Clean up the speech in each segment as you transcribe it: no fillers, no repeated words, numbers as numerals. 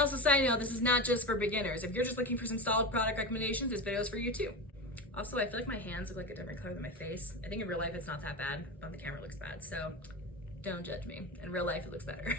also side note, this is not just for beginners. If you're just looking for some solid product recommendations, this video is for you too. Also, I feel like my hands look like a different color than my face. I think in real life it's not that bad, but on the camera it looks bad, so don't judge me. In real life it looks better.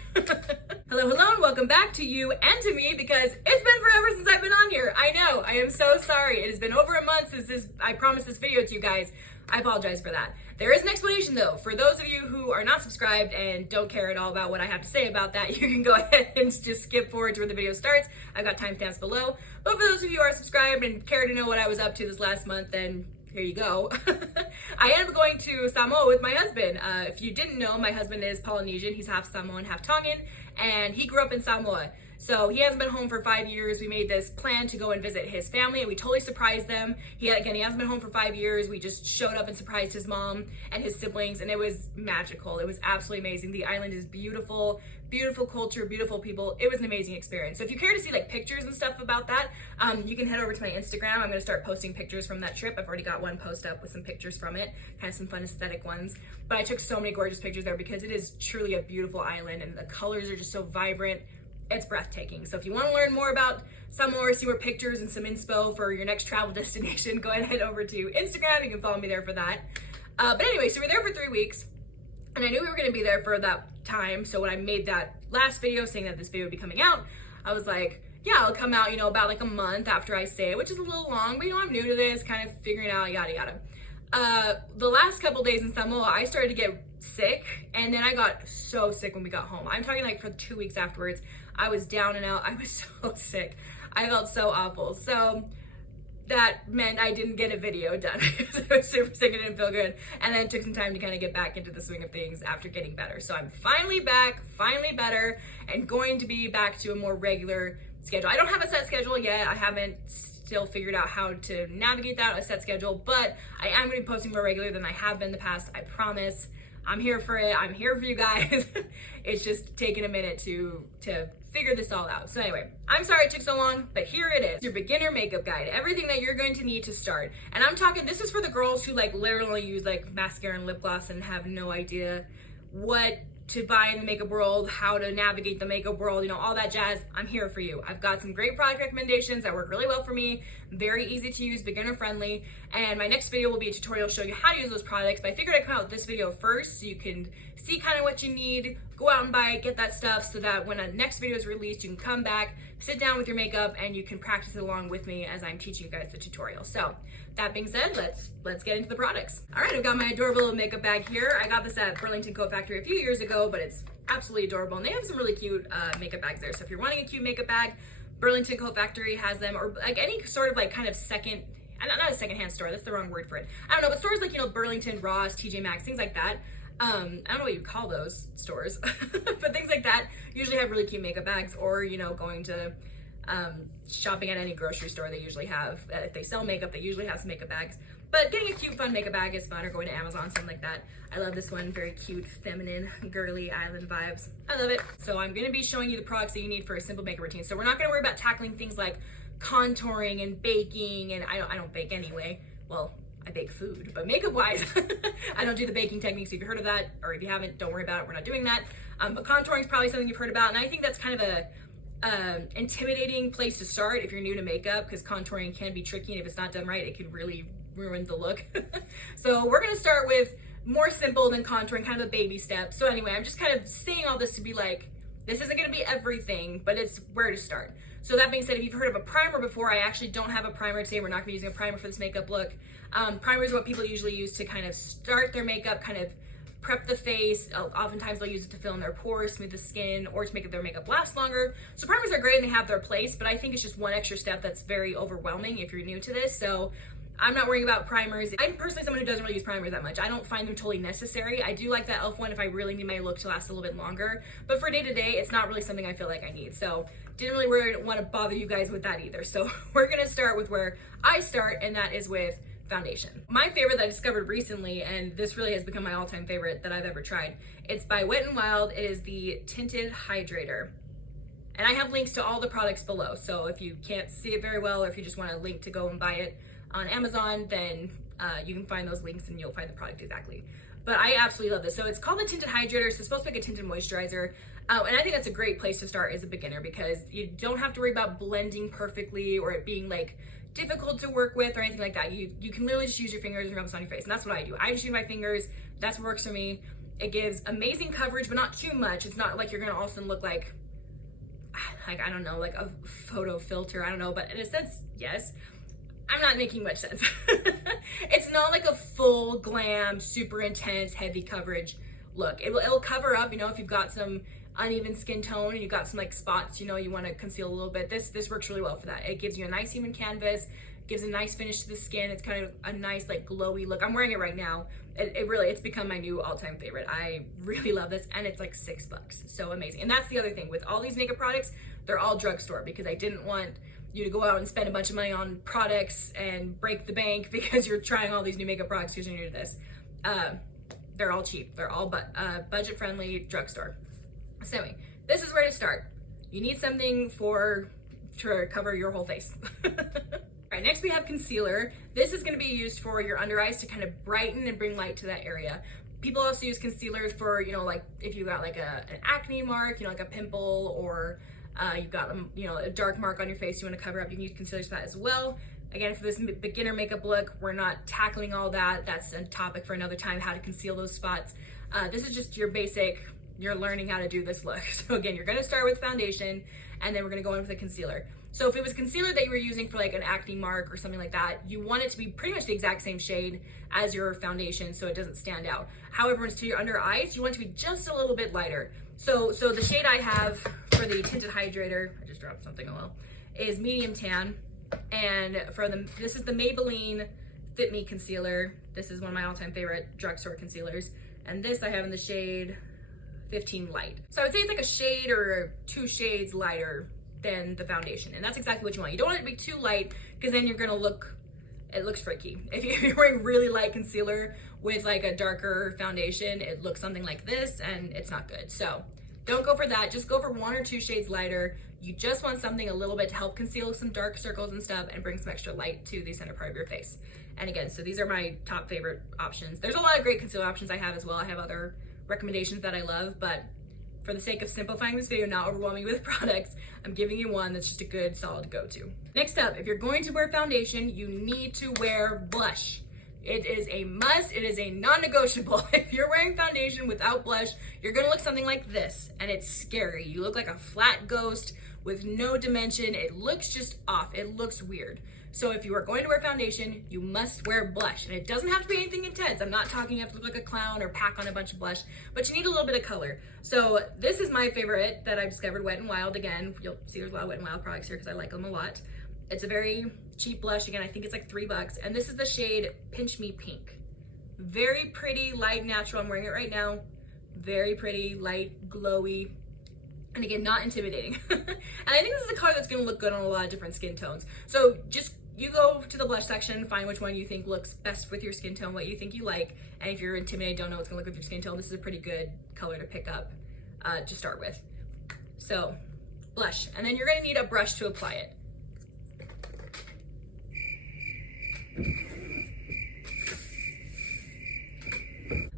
Hello, and welcome back to you and to me, because it's been forever since I've been on here. I know, I am so sorry. It has been over a month since I promised this video to you guys. I apologize for that. There is an explanation though. For those of you who are not subscribed and don't care at all about what I have to say about that, you can go ahead and just skip forward to where the video starts. I've got timestamps below. But for those of you who are subscribed and care to know what I was up to this last month, then here you go. I am going to Samoa with my husband. If you didn't know, my husband is Polynesian. He's half Samoan, half Tongan, and he grew up in Samoa. So he hasn't been home for 5 years. We made this plan to go and visit his family, and we totally surprised them. He hasn't been home for 5 years. We just showed up and surprised his mom and his siblings, and it was magical. It was absolutely amazing. The island is beautiful, beautiful culture, beautiful people. It was an amazing experience. So if you care to see like pictures and stuff about that, you can head over to my Instagram. I'm gonna start posting pictures from that trip. I've already got one post up with some pictures from it, kind of some fun aesthetic ones. But I took so many gorgeous pictures there because it is truly a beautiful island, and the colors are just so vibrant. It's breathtaking. So if you want to learn more about Samoa or see more pictures and some inspo for your next travel destination, go ahead and head over to Instagram. You can follow me there for that. But anyway, so we're there for 3 weeks, and I knew we were going to be there for that time. So when I made that last video saying that this video would be coming out, I was like, yeah, I'll come out, about like a month after I say it, which is a little long, but I'm new to this, kind of figuring out, yada, yada. The last couple days in Samoa, I started to get sick, and then I got so sick when we got home. I'm talking like for 2 weeks afterwards. I was down and out. I was so sick. I felt so awful. So that meant I didn't get a video done because I was super sick and didn't feel good. And then it took some time to kind of get back into the swing of things after getting better. So I'm finally back, finally better, and going to be back to a more regular schedule. I don't have a set schedule yet. I haven't still figured out how to navigate that, a set schedule, but I am going to be posting more regular than I have been in the past. I promise. I'm here for it. I'm here for you guys. It's just taking a minute to figure this all out. So anyway, I'm sorry it took so long, but here it is. Your beginner makeup guide. Everything that you're going to need to start. And I'm talking, this is for the girls who like literally use like mascara and lip gloss and have no idea what to buy in the makeup world, how to navigate the makeup world, all that jazz. I'm here for you. I've got some great product recommendations that work really well for me, very easy to use, beginner friendly, and my next video will be a tutorial showing you how to use those products. But I figured I'd come out with this video first so you can see kind of what you need, go out and buy it, get that stuff, so that when a next video is released, you can come back, sit down with your makeup, and you can practice it along with me as I'm teaching you guys the tutorial. So that being said, let's get into the products. All right, I've got my adorable little makeup bag here. I got this at Burlington Coat Factory a few years ago, but it's absolutely adorable, and they have some really cute makeup bags there. So if you're wanting a cute makeup bag, Burlington Coat Factory has them, or like any sort of like kind of not a secondhand store, that's the wrong word for it. I don't know, but stores like, Burlington, Ross, TJ Maxx, things like that. I don't know what you call those stores, but things like that usually have really cute makeup bags, or, going to shopping at any grocery store, they usually have, if they sell makeup, they usually have some makeup bags. But getting a cute, fun makeup bag is fun, or going to Amazon, something like that. I love this one, very cute, feminine, girly island vibes. I love it. So I'm gonna be showing you the products that you need for a simple makeup routine. So we're not gonna worry about tackling things like contouring and baking, and I don't bake anyway. Well, I bake food, but makeup wise, I don't do the baking techniques. If you've heard of that, or if you haven't, don't worry about it, we're not doing that. But contouring is probably something you've heard about, and I think that's kind of a intimidating place to start if you're new to makeup, because contouring can be tricky, and if it's not done right, it can really ruin the look. So we're gonna start with more simple than contouring, kind of a baby step. So anyway, I'm just kind of saying all this to be like, this isn't gonna be everything, but it's where to start. So that being said, if you've heard of a primer before, I actually don't have a primer today. We're not gonna be using a primer for this makeup look. Primers are what people usually use to kind of start their makeup, kind of prep the face. Oftentimes they'll use it to fill in their pores, smooth the skin, or to make their makeup last longer. So primers are great and they have their place, but I think it's just one extra step that's very overwhelming if you're new to this. So I'm not worrying about primers. I'm personally someone who doesn't really use primers that much. I don't find them totally necessary. I do like that e.l.f. one if I really need my look to last a little bit longer, but for day to day, it's not really something I feel like I need. So didn't really want to bother you guys with that either. So we're gonna start with where I start, and that is with foundation. My favorite that I discovered recently, and this really has become my all-time favorite that I've ever tried, it's by Wet n Wild. It is the Tinted Hydrator. And I have links to all the products below, so if you can't see it very well, or if you just want a link to go and buy it on Amazon, then you can find those links and you'll find the product exactly. but I absolutely love this. So it's called the Tinted Hydrator. So it's supposed to be like a tinted moisturizer. And I think that's a great place to start as a beginner because you don't have to worry about blending perfectly or it being like difficult to work with or anything like that. You can literally just use your fingers and rub this on your face. And that's what I do. I just use my fingers. That's what works for me. It gives amazing coverage, but not too much. It's not like you're gonna also look like I don't know, like a photo filter. I don't know, but in a sense, yes. I'm not making much sense. It's not like a full glam, super intense, heavy coverage look. It'll cover up, you know, if you've got some uneven skin tone and you've got some like spots, you know, you want to conceal a little bit. This works really well for that. It gives you a nice even canvas, gives a nice finish to the skin. It's kind of a nice like glowy look. I'm wearing it right now. It's become my new all-time favorite. I really love this, and it's like $6. So amazing. And that's the other thing with all these makeup products, they're all drugstore because I didn't want you to go out and spend a bunch of money on products and break the bank because you're trying all these new makeup products because you're new to this. They're all cheap. They're all budget-friendly drugstore. So anyway, this is where to start. You need something to cover your whole face. All right, next we have concealer. This is going to be used for your under eyes to kind of brighten and bring light to that area. People also use concealers for, you know, like if you got like an acne mark, you know, like a pimple, or you've got you know, a dark mark on your face you want to cover up, you can use concealers for that as well. Again, for this beginner makeup look, we're not tackling all that. That's a topic for another time, how to conceal those spots. This is just your basic, you're learning how to do this look. So again, you're gonna start with foundation, and then we're gonna go in with a concealer. So if it was concealer that you were using for like an acne mark or something like that, you want it to be pretty much the exact same shade as your foundation so it doesn't stand out. However, to your under eyes, you want it to be just a little bit lighter. So the shade I have for the Tinted Hydrator, I just dropped something a little, is medium tan. And this is the Maybelline Fit Me Concealer. This is one of my all-time favorite drugstore concealers. And this I have in the shade 15 Light. So I would say it's like a shade or 2 shades lighter than the foundation. And that's exactly what you want. You don't want it to be too light because then you're gonna it looks freaky. If you're wearing really light concealer with like a darker foundation, it looks something like this and it's not good. So don't go for that. Just go for 1 or 2 shades lighter. You just want something a little bit to help conceal some dark circles and stuff and bring some extra light to the center part of your face. And again, so these are my top favorite options. There's a lot of great concealer options I have as well. I have other recommendations that I love, but for the sake of simplifying this video, not overwhelming with products, I'm giving you one that's just a good, solid go-to. Next up, if you're going to wear foundation, you need to wear blush. It is a must, it is a non-negotiable. If you're wearing foundation without blush, you're gonna look something like this, and it's scary. You look like a flat ghost with no dimension. It looks just off, it looks weird. So if you are going to wear foundation, you must wear blush. And it doesn't have to be anything intense. I'm not talking you have to look like a clown or pack on a bunch of blush, but you need a little bit of color. So this is my favorite that I've discovered, Wet n Wild. Again, you'll see there's a lot of Wet n Wild products here because I like them a lot. It's a very cheap blush. Again, I think it's like $3. And this is the shade Pinch Me Pink. Very pretty, light, natural. I'm wearing it right now. Very pretty, light, glowy. And again, not intimidating. And I think this is a color that's gonna look good on a lot of different skin tones. So just, you go to the blush section, find which one you think looks best with your skin tone, what you think you like. And if you're intimidated, don't know what's gonna look with your skin tone, this is a pretty good color to pick up to start with. So, blush. And then you're gonna need a brush to apply it.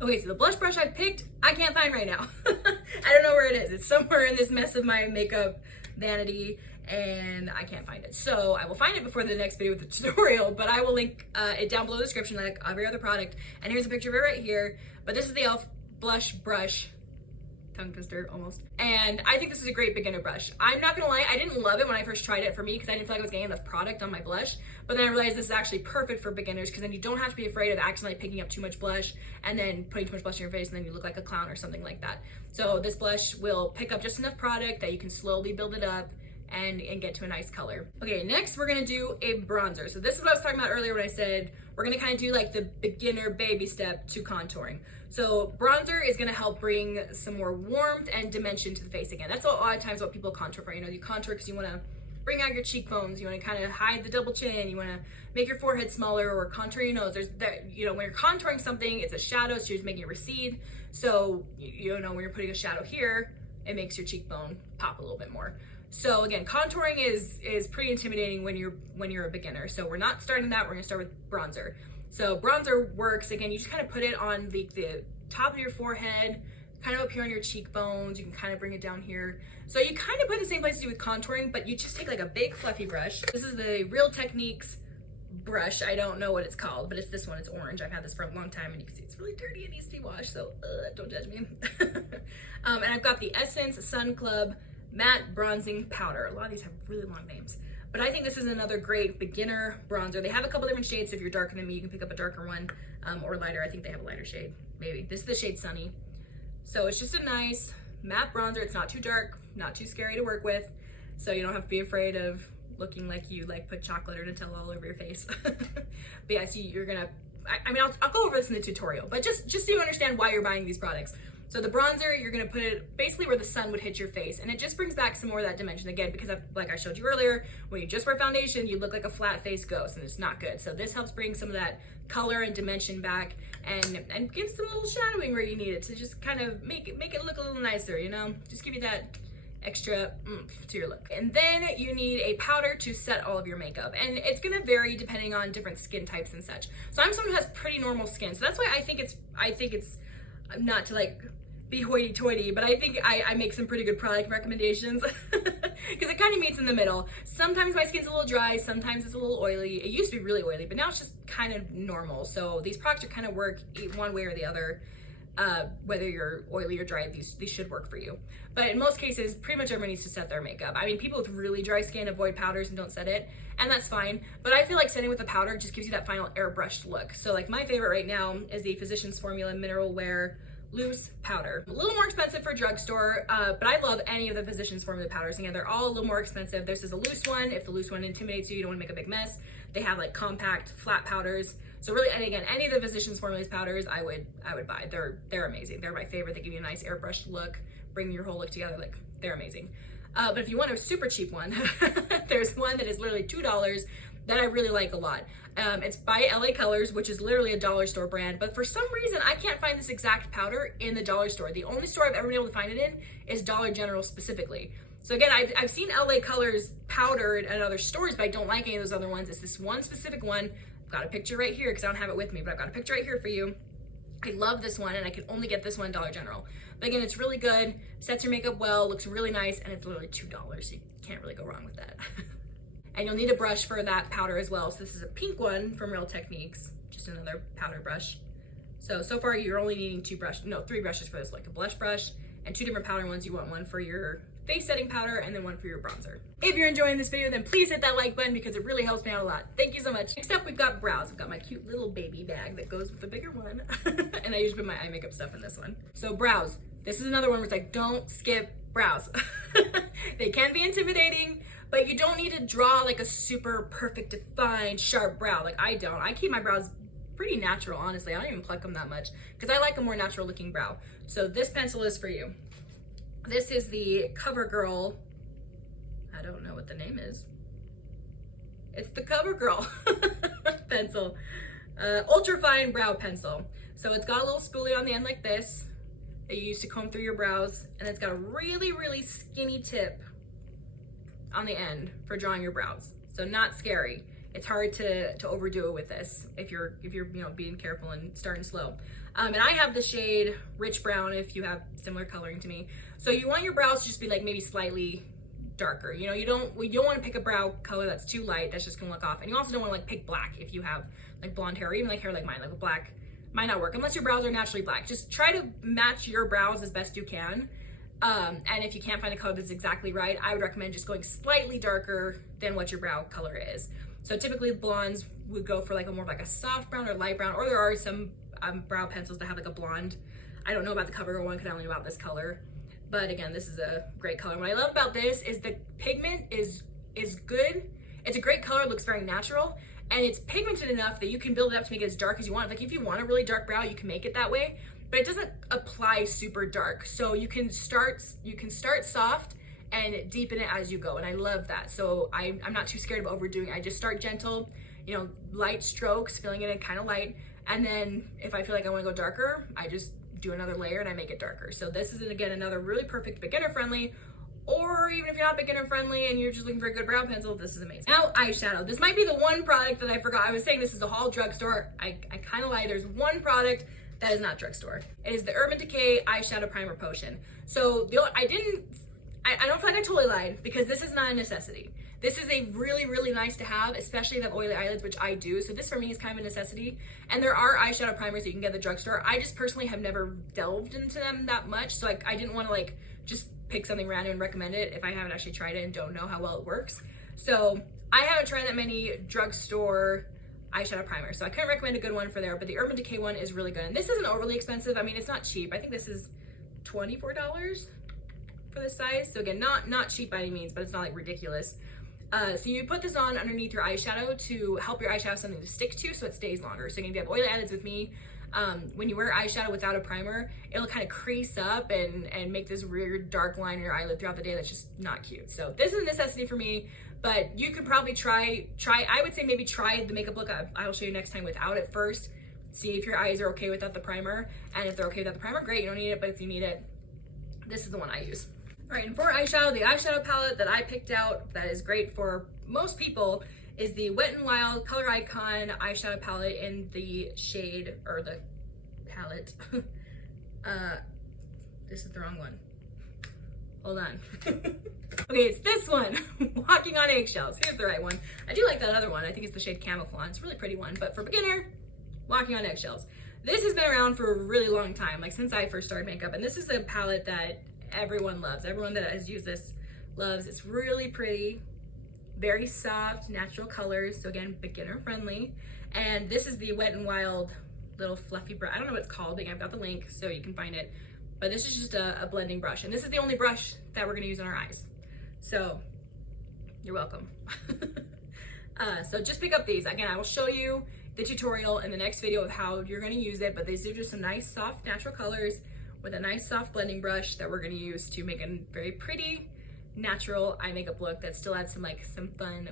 Okay, so the blush brush I picked, I can't find right now. I don't know where it is. It's somewhere in this mess of my makeup vanity, and I can't find it. So I will find it before the next video with the tutorial, but I will link it down below the description like every other product. And here's a picture of it right here. But this is the e.l.f. blush brush. Tongue twister almost. And I think this is a great beginner brush. I'm not gonna lie, I didn't love it when I first tried it for me because I didn't feel like I was getting enough product on my blush. But then I realized this is actually perfect for beginners because then you don't have to be afraid of accidentally picking up too much blush and then putting too much blush in your face and then you look like a clown or something like that. So this blush will pick up just enough product that you can slowly build it up and get to a nice color. Okay, next we're gonna do a bronzer. So this is what I was talking about earlier when I said we're gonna kind of do like the beginner baby step to contouring. So bronzer is gonna help bring some more warmth and dimension to the face again. That's a lot of times what people contour for. You know, you contour because you wanna bring out your cheekbones, you wanna kind of hide the double chin, you wanna make your forehead smaller or contour your nose. You know, when you're contouring something, it's a shadow, so you're just making it recede. So, you know, when you're putting a shadow here, it makes your cheekbone pop a little bit more. So again, contouring is pretty intimidating when you're a beginner. So we're not starting that, we're gonna start with bronzer. So bronzer works, again, you just kind of put it on the top of your forehead, kind of up here on your cheekbones. You can kind of bring it down here. So you kind of put in the same place as you do with contouring, but you just take like a big fluffy brush. This is the Real Techniques brush. I don't know what it's called, but it's this one. It's orange. I've had this for a long time, and you can see it's really dirty. It needs to be washed, so don't judge me. And I've got the Essence Sun Club Matte Bronzing Powder. A lot of these have really long names, but I think this is another great beginner bronzer. They have a couple different shades. So if you're darker than me, you can pick up a darker one, or lighter. I think they have a lighter shade, maybe. This is the shade Sunny. So it's just a nice matte bronzer. It's not too dark, not too scary to work with, so you don't have to be afraid of looking like you like put chocolate or Nutella all over your face. But yeah, see, you're gonna, I mean, I'll go over this in the tutorial, but just so you understand why you're buying these products. So the bronzer, you're gonna put it basically where the sun would hit your face, and it just brings back some more of that dimension again, because like I showed you earlier, when you just wear foundation, you look like a flat-faced ghost, and it's not good. So this helps bring some of that color and dimension back, and give some little shadowing where you need it to just kind of make it look a little nicer, you know? Just give you that extra oomph to your look. And then you need a powder to set all of your makeup, and it's gonna vary depending on different skin types and such. So I'm someone who has pretty normal skin, so that's why I think it's not to like be hoity-toity, but I think I make some pretty good product recommendations because it kind of meets in the middle. Sometimes my skin's a little dry, sometimes it's a little oily. It used to be really oily, but now it's just kind of normal. So these products are kind of work one way or the other. Whether you're oily or dry, these should work for you. But in most cases, pretty much everyone needs to set their makeup. I mean, people with really dry skin avoid powders and don't set it, and that's fine. But I feel like setting with a powder just gives you that final airbrushed look. So like my favorite right now is the Physicians Formula Mineral Wear Loose Powder. A little more expensive for drugstore, but I love any of the Physicians Formula powders. Again, they're all a little more expensive. This is a loose one. If the loose one intimidates you, you don't want to make a big mess. They have like compact, flat powders. So really, and again, any of the Physicians Formulas powders, I would buy. They're amazing. They're my favorite. They give you a nice airbrushed look, bring your whole look together. Like, they're amazing. But if you want a super cheap one, there's one that is literally $2 that I really like a lot. It's by LA Colors, which is literally a dollar store brand, but for some reason I can't find this exact powder in the dollar store. The only store I've ever been able to find it in is Dollar General specifically. So again, I've seen LA Colors powder at other stores, but I don't like any of those other ones. It's this one specific one. I've got a picture right here because I don't have it with me, but I've got a picture right here for you. I love this one, and I can only get this one at Dollar General. But again, it's really good, sets your makeup well, looks really nice, and it's literally $2, so you can't really go wrong with that. And you'll need a brush for that powder as well. So this is a pink one from Real Techniques, just another powder brush. So far you're only needing three brushes for this, like a blush brush and 2 different powder ones. You want one for your face setting powder and then one for your bronzer. If you're enjoying this video, then please hit that like button because it really helps me out a lot. Thank you so much. Next up, we've got brows. I've got my cute little baby bag that goes with the bigger one. And I usually put my eye makeup stuff in this one. So brows, this is another one where it's like, don't skip brows. They can be intimidating, but you don't need to draw like a super perfect, defined, sharp brow. Like I don't. I keep my brows pretty natural, honestly. I don't even pluck them that much because I like a more natural looking brow. So this pencil is for you. This is the CoverGirl. I don't know what the name is. It's the CoverGirl pencil. Ultra fine brow pencil. So it's got a little spoolie on the end like this that you use to comb through your brows, and it's got a really, really skinny tip on the end for drawing your brows. So not scary. It's hard to overdo it with this if you're being careful and starting slow. And I have the shade Rich Brown if you have similar coloring to me. So you want your brows to just be like maybe slightly darker. You know, you don't want to pick a brow color that's too light. That's just gonna look off. And you also don't want to like pick black if you have like blonde hair or even like hair like mine. Like a black might not work unless your brows are naturally black. Just try to match your brows as best you can. And if you can't find a color that's exactly right, I would recommend just going slightly darker than what your brow color is. So typically blondes would go for like more of like a soft brown or light brown, or there are some brow pencils that have like a blonde. I don't know about the CoverGirl one because I only know about this color. But again, this is a great color. What I love about this is the pigment is good. It's a great color, looks very natural, and it's pigmented enough that you can build it up to make it as dark as you want. Like if you want a really dark brow, you can make it that way, but it doesn't apply super dark. So you can start soft and deepen it as you go, and I love that. So I'm not too scared of overdoing it. I just start gentle, light strokes, filling it in kind of light, and then if I feel like I want to go darker, I just do another layer and I make it darker. So this is again another really perfect beginner friendly, or even if you're not beginner friendly and you're just looking for a good brow pencil, this is amazing. Now eyeshadow. This might be the one product that I forgot. I was saying this is a haul drugstore. I kind of lied. There's one product That is not drugstore. It is the Urban Decay Eyeshadow Primer Potion. So I don't feel like I totally lied, because this is not a necessity. This is a really, really nice to have, especially if you have oily eyelids, which I do. So this for me is kind of a necessity. And there are eyeshadow primers that you can get at the drugstore. I just personally have never delved into them that much. So I didn't want to like just pick something random and recommend it if I haven't actually tried it and don't know how well it works. So I haven't tried that many drugstore eyeshadow primers, so I couldn't recommend a good one for there, but the Urban Decay one is really good. And this isn't overly expensive. I mean, it's not cheap. I think this is $24 for this size. So again, not cheap by any means, but it's not like ridiculous. So you put this on underneath your eyeshadow to help your eyeshadow have something to stick to so it stays longer. So again, if you have oily eyelids with me, when you wear eyeshadow without a primer, it'll kind of crease up and make this weird dark line in your eyelid throughout the day that's just not cute. So this is a necessity for me, but you could probably try, I would say maybe try the makeup look I will show you next time without it first. See if your eyes are okay without the primer, and if they're okay without the primer, great, you don't need it, but if you need it, this is the one I use. All right, and for eyeshadow, the eyeshadow palette that I picked out that is great for most people is the Wet n Wild Color Icon eyeshadow palette in the shade, or the palette. This is the wrong one. Hold on. Okay, it's this one, Walking on Eggshells. Here's the right one. I do like that other one. I think it's the shade Camouflage. It's a really pretty one, but for beginner, Walking on Eggshells. This has been around for a really long time, like since I first started makeup, and this is a palette that everyone loves. Everyone that has used this loves. It's really pretty, very soft, natural colors. So again, beginner friendly. And this is the Wet n Wild little fluffy brush. I don't know what it's called. Again, I've got the link so you can find it. But this is just a blending brush. And this is the only brush that we're gonna use on our eyes. So you're welcome. So just pick up these. Again, I will show you the tutorial in the next video of how you're gonna use it, but these are just some nice soft natural colors with a nice soft blending brush that we're gonna use to make a very pretty natural eye makeup look that still adds some fun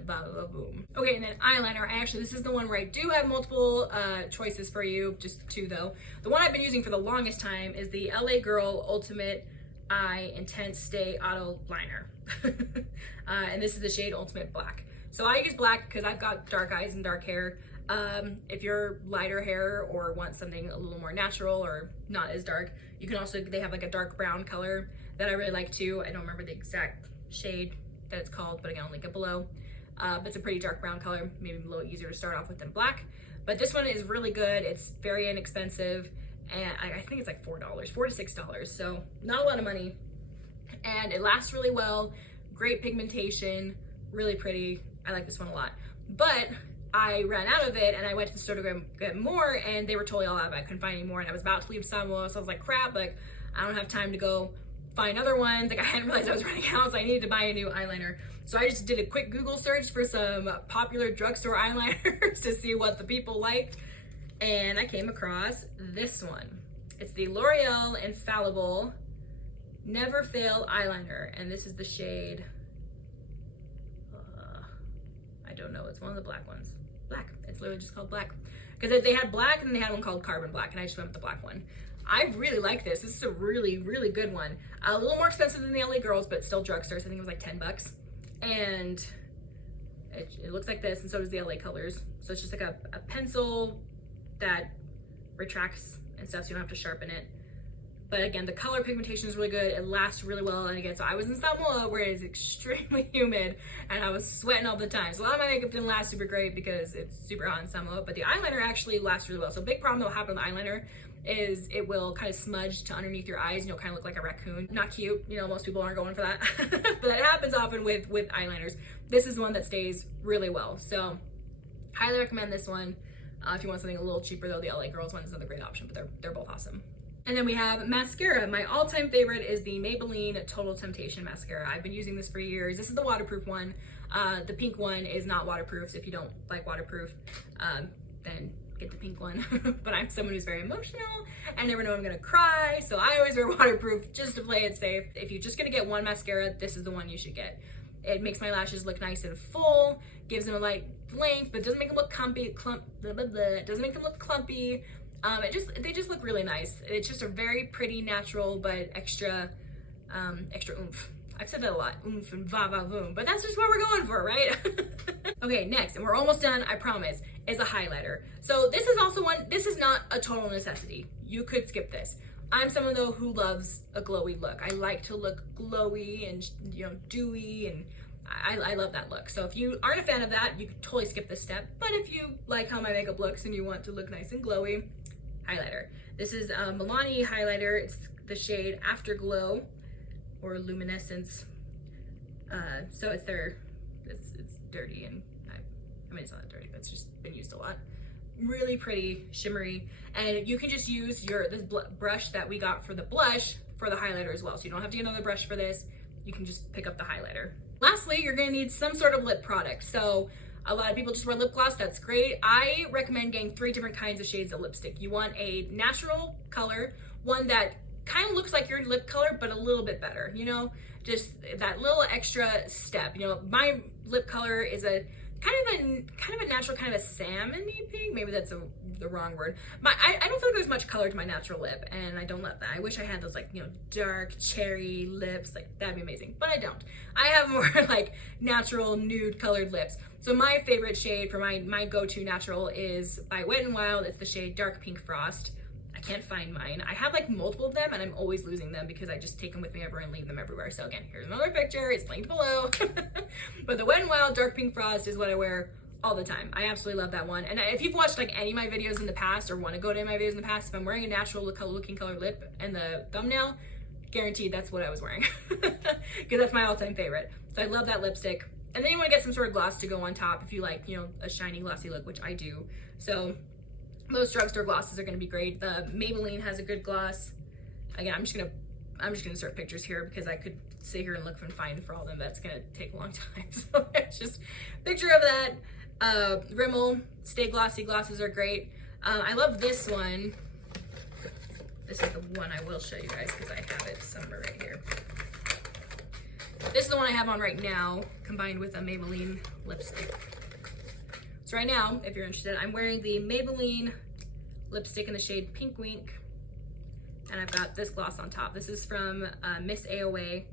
boom. Okay, and then eyeliner. This is the one where I do have multiple choices for you, just two though. The one I've been using for the longest time is the LA Girl Ultimate Eye Intense Stay Auto Liner. And this is the shade Ultimate Black. So I use black because I've got dark eyes and dark hair. If you're lighter hair or want something a little more natural or not as dark, you can also, they have like a dark brown color that I really like too. I don't remember the exact shade that it's called, but again, I'll link it below. But it's a pretty dark brown color, maybe a little easier to start off with than black. But this one is really good. It's very inexpensive, and I think it's like $4 to $6, so not a lot of money. And it lasts really well, great pigmentation, really pretty. I like this one a lot. But I ran out of it and I went to the store to get more, and they were totally all out of it. I couldn't find any more, and I was about to leave Samoa, so I was like, crap, like I don't have time to go find other ones. Like I hadn't realized I was running out, so I needed to buy a new eyeliner. So I just did a quick Google search for some popular drugstore eyeliners to see what the people liked, and I came across this one. It's the L'Oreal Infallible Never Fail Eyeliner, and this is the shade, I don't know, it's one of the black ones. Black, it's literally just called black. Because they had black and they had one called Carbon Black, and I just went with the black one. I really like this. This is a really, really good one. A little more expensive than the LA Girls, but still drugstore. So I think it was like 10 bucks. And it looks like this, and so does the LA Colors. So it's just like a pencil that retracts and stuff, so you don't have to sharpen it. But again, the color pigmentation is really good. It lasts really well. And again, so I was in Samoa where it is extremely humid and I was sweating all the time. So a lot of my makeup didn't last super great because it's super hot in Samoa, but the eyeliner actually lasts really well. So a big problem that will happen with the eyeliner is it will kind of smudge to underneath your eyes and you'll kind of look like a raccoon. Not cute, you know, most people aren't going for that, but that happens often with eyeliners. This is the one that stays really well. So highly recommend this one. If you want something a little cheaper though, the LA Girls one is another great option, but they're both awesome. And then we have mascara. My all-time favorite is the Maybelline Total Temptation mascara. I've been using this for years. This is the waterproof one. The pink one is not waterproof, so if you don't like waterproof, then get the pink one. But I'm someone who's very emotional and never know I'm gonna cry, so I always wear waterproof just to play it safe. If you're just gonna get one mascara, this is the one you should get. It makes my lashes look nice and full, gives them a light length, but doesn't make them look doesn't make them look clumpy. They just look really nice. It's just a very pretty, natural, but extra oomph. I've said that a lot, oomph and va va voom, but that's just what we're going for, right? Okay, next, and we're almost done, I promise, is a highlighter. So this is also one, this is not a total necessity. You could skip this. I'm someone though who loves a glowy look. I like to look glowy and, you know, dewy, and I love that look. So if you aren't a fan of that, you could totally skip this step. But if you like how my makeup looks and you want to look nice and glowy, highlighter. This is a Maybelline highlighter. It's the shade Afterglow or Luminescence. So it's dirty, and I mean, it's not that dirty, but it's just been used a lot. Really pretty, shimmery, and you can just use this brush that we got for the blush for the highlighter as well. So you don't have to get another brush for this. You can just pick up the highlighter. Lastly, you're gonna need some sort of lip product. So a lot of people just wear lip gloss. That's great. I recommend getting 3 different kinds of shades of lipstick. You want a natural color, one that kind of looks like your lip color, but a little bit better, you know, just that little extra step. You know, my lip color is a kind of a natural, kind of a salmon-y pink. Maybe that's the wrong word. I don't feel like there's much color to my natural lip, and I don't love that. I wish I had those, like, you know, dark cherry lips. Like, that'd be amazing, but I don't. I have more like natural nude colored lips. So my favorite shade for my go-to natural is by Wet n Wild. It's the shade Dark Pink Frost. I can't find mine. I have like multiple of them, and I'm always losing them because I just take them with me everywhere and leave them everywhere. So again, here's another picture. It's linked below. But the Wet n Wild Dark Pink Frost is what I wear all the time. I absolutely love that one. And if you've watched like any of my videos in the past or want to go to my videos in the past, if I'm wearing a natural looking color lip and the thumbnail, guaranteed that's what I was wearing. Because that's my all-time favorite. So I love that lipstick. And then you want to get some sort of gloss to go on top if you like, you know, a shiny glossy look, which I do. So most drugstore glosses are going to be great. The Maybelline has a good gloss. Again, I'm just gonna insert pictures here because I could sit here and look and find for all of them. That's gonna take a long time. So it's just picture of that. Rimmel Stay Glossy glosses are great. I love this one. This is the one I will show you guys because I have it somewhere right here. This is the one I have on right now, combined with a Maybelline lipstick. So right now, if you're interested, I'm wearing the Maybelline lipstick in the shade Pink Wink, and I've got this gloss on top. This is from Miss AOA,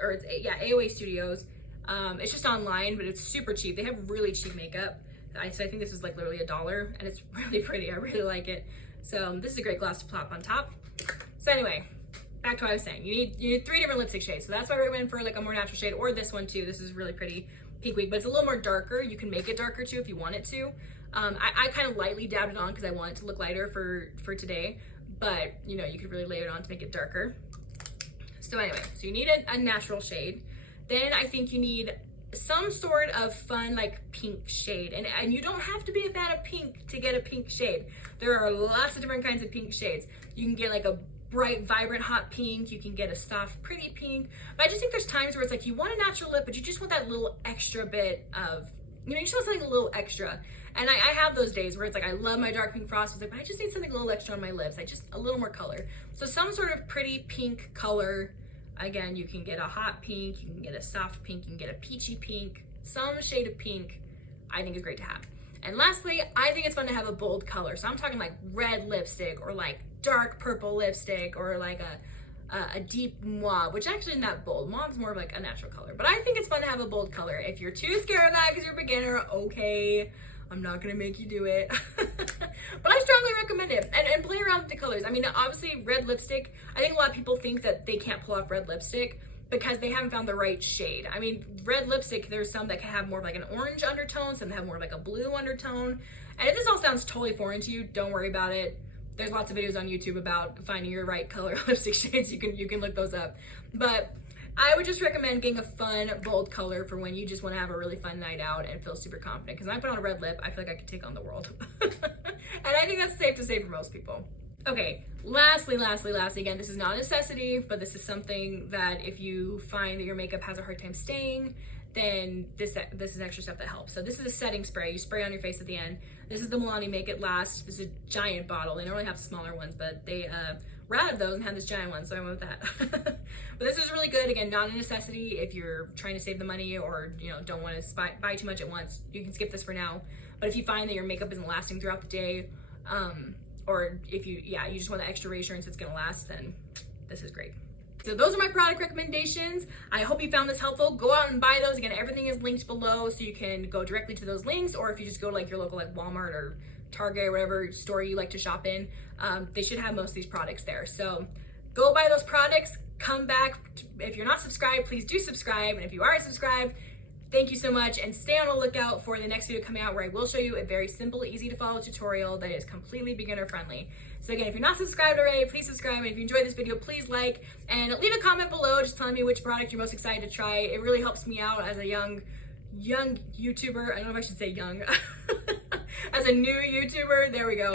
or it's, yeah, AOA Studios. It's just online, but it's super cheap. They have really cheap makeup. So I think this is like literally $1, and it's really pretty. I really like it. So this is a great gloss to plop on top. So anyway, back to what I was saying. You need 3 different lipstick shades. So that's why I recommend for like a more natural shade, or this one too. This is really pretty, Pink Wink, but it's a little more darker. You can make it darker too if you want it to. I kind of lightly dabbed it on because I want it to look lighter for today, but you know, you could really layer it on to make it darker. So anyway, so you need a natural shade. Then I think you need some sort of fun like pink shade, and you don't have to be a fan of pink to get a pink shade. There are lots of different kinds of pink shades. You can get like a bright, vibrant, hot pink. You can get a soft, pretty pink. But I just think there's times where it's like you want a natural lip, but you just want that little extra bit of, you know, you just want something a little extra. And I have those days where it's like I love my Dark Pink Frost. It's like, but I just need something a little extra on my lips. A little more color. So some sort of pretty pink color. Again, you can get a hot pink, you can get a soft pink, you can get a peachy pink. Some shade of pink I think is great to have. And lastly, I think it's fun to have a bold color. So I'm talking like red lipstick, or like dark purple lipstick, or like a deep mauve, which actually isn't that bold. Mauve's more of like a natural color. But I think it's fun to have a bold color. If you're too scared of that because you're a beginner, okay, I'm not gonna make you do it. But I strongly recommend it. And play around with the colors. I mean, obviously red lipstick, I think a lot of people think that they can't pull off red lipstick because they haven't found the right shade. I mean, red lipstick, there's some that can have more of like an orange undertone, some that have more of like a blue undertone. And if this all sounds totally foreign to you, don't worry about it. There's lots of videos on YouTube about finding your right color lipstick shades. You can look those up. But I would just recommend getting a fun, bold color for when you just want to have a really fun night out and feel super confident. Because when I put on a red lip, I feel like I could take on the world. And I think that's safe to say for most people. Okay, lastly, again, this is not a necessity, but this is something that if you find that your makeup has a hard time staying, then this is an extra step that helps. So this is a setting spray. You spray on your face at the end. This is the Milani Make It Last. This is a giant bottle. They normally have smaller ones, but they ran out of those and had this giant one, so I went with that. But this is really good. Again, not a necessity if you're trying to save the money or, you know, don't want to buy too much at once. You can skip this for now. But if you find that your makeup isn't lasting throughout the day, or if you just want the extra reassurance it's gonna last, then this is great. So those are my product recommendations. I hope you found this helpful. Go out and buy those. Again, everything is linked below, so you can go directly to those links, or if you just go to like your local like Walmart or Target or whatever store you like to shop in, they should have most of these products there. So go buy those products, come back. If you're not subscribed, please do subscribe. And if you are subscribed, thank you so much, and stay on the lookout for the next video coming out where I will show you a very simple, easy to follow tutorial that is completely beginner friendly. So again, if you're not subscribed already, please subscribe, and if you enjoyed this video, please like, and leave a comment below just telling me which product you're most excited to try. It really helps me out as a young YouTuber. I don't know if I should say young. As a new YouTuber, there we go.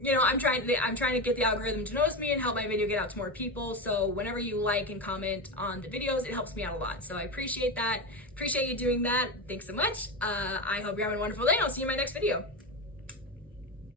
You know, I'm trying to get the algorithm to notice me and help my video get out to more people. So whenever you like and comment on the videos, it helps me out a lot. So I appreciate that. Appreciate you doing that. Thanks so much. I hope you're having a wonderful day, and I'll see you in my next video.